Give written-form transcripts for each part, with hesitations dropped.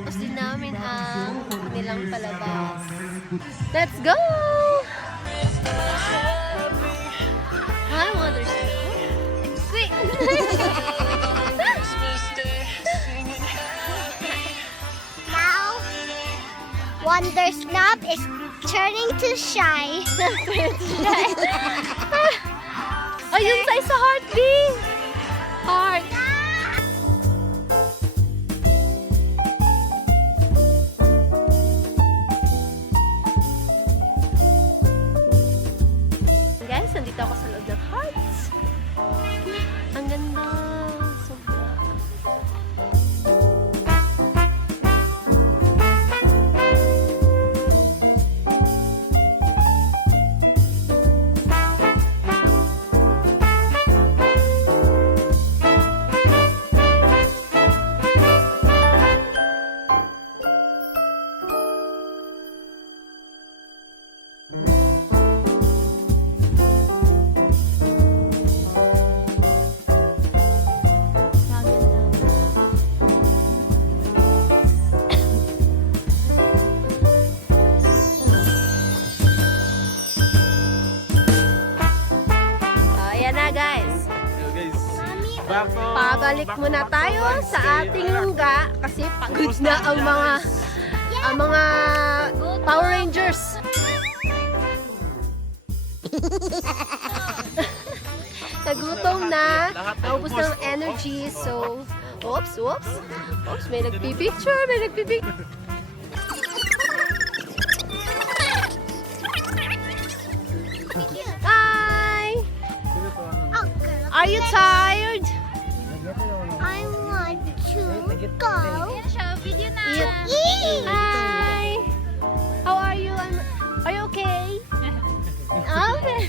Natapos din namin ang nilang palabas. Let's go! Hi, Mother's Day. Sweet! Now, Wonder Snap is turning to shy. Ayun sa isa heartbeat! Heart! Guys, nandito ako sa loob ng hearts. Ang ganda! Sobra. Guys, pabalik muna tayo sa ating lungga kasi pagod na ang mga Power Rangers. Nagutom na, naubos ng energy, so oops, may nagpipicture, Are you tired? I want to go eat. Hi. How are you? Are you okay? Okay.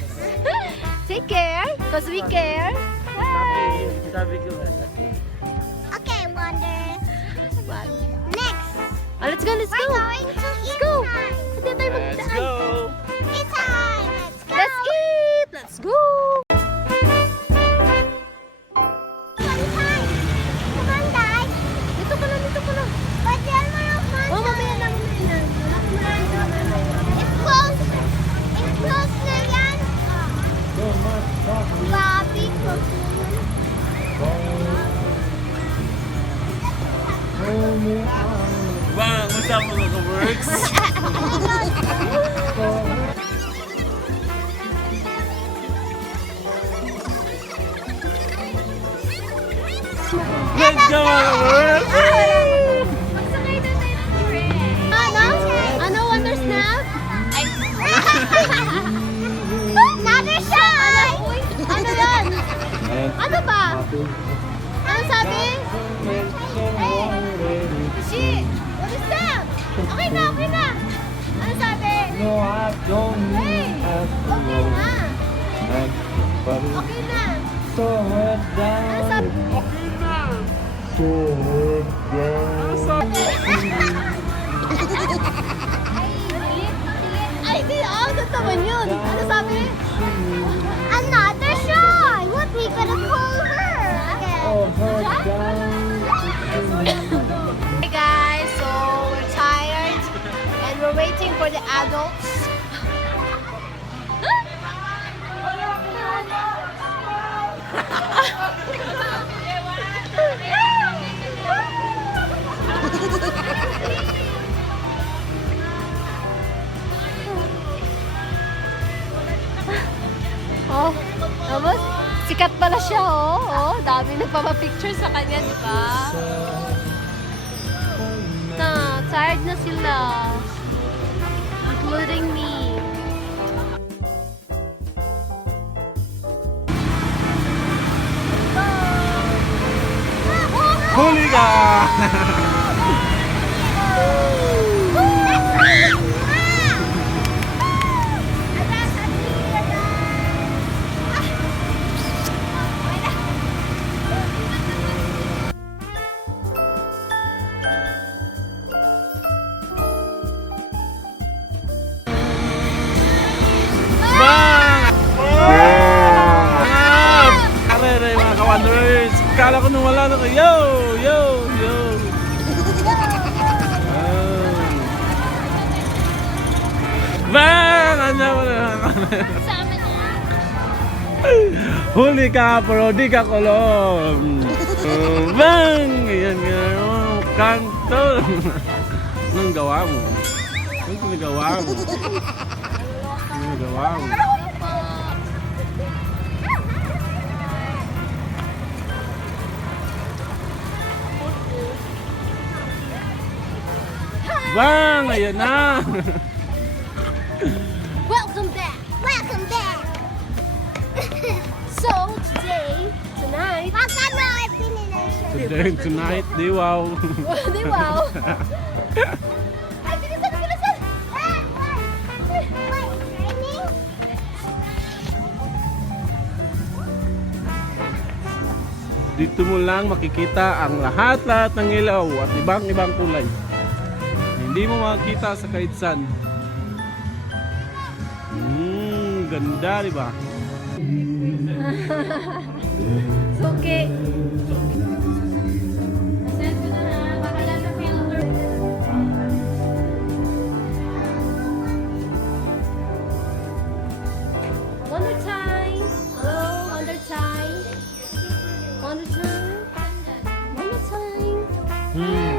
Take care, because we care. Hi. Okay, Wonder. Next. Let's go. We're going to eat time. Let's go. Eat time. Let's go. Let's eat. Let's go. Bang, usap mo ka works. Let's go, works. Ano, Wonder Snap? Another shot. Ano yan? Ano ba? Ano sabi? Shit! What is that? Okay na! Ano sabi? No, I don't Hey! Okay na! Okay na! So Ano sabi? Ano sabi? Ay, di! Agad naman yun! Ano sabi? Another shot. What we gonna call her? Hey guys, so we're tired and we're waiting for the adults. Oh, tapos sikat pala siya, oh. Dami nagpapapicture sa kanya, di ba? Tired na sila. Including me. Huli ka! Wanderers, kala ko nung wala na ko. Yo! mo na. Sama na. Huli ka, pero di ka kulong. Bang! Ayan nga. Kanto. Anong gawa mo? Anong pinagawa mo? Anong gawa mo? Bang! Ayan na! Welcome back. Welcome back. So tonight, Baka no, pininansyon. Today, tonight, di wow. di wow. Ay, bilisan, bilisan. Wait, raining? Dito mo lang makikita ang lahat-lahat ng ilaw at ibang-ibang kulay. Hindi mo makikita sa kahit saan. Ganda, di ba? It's okay. Send ko na ha. Bakala sa filter. One more time. Hello, one more time. One more time. One more time.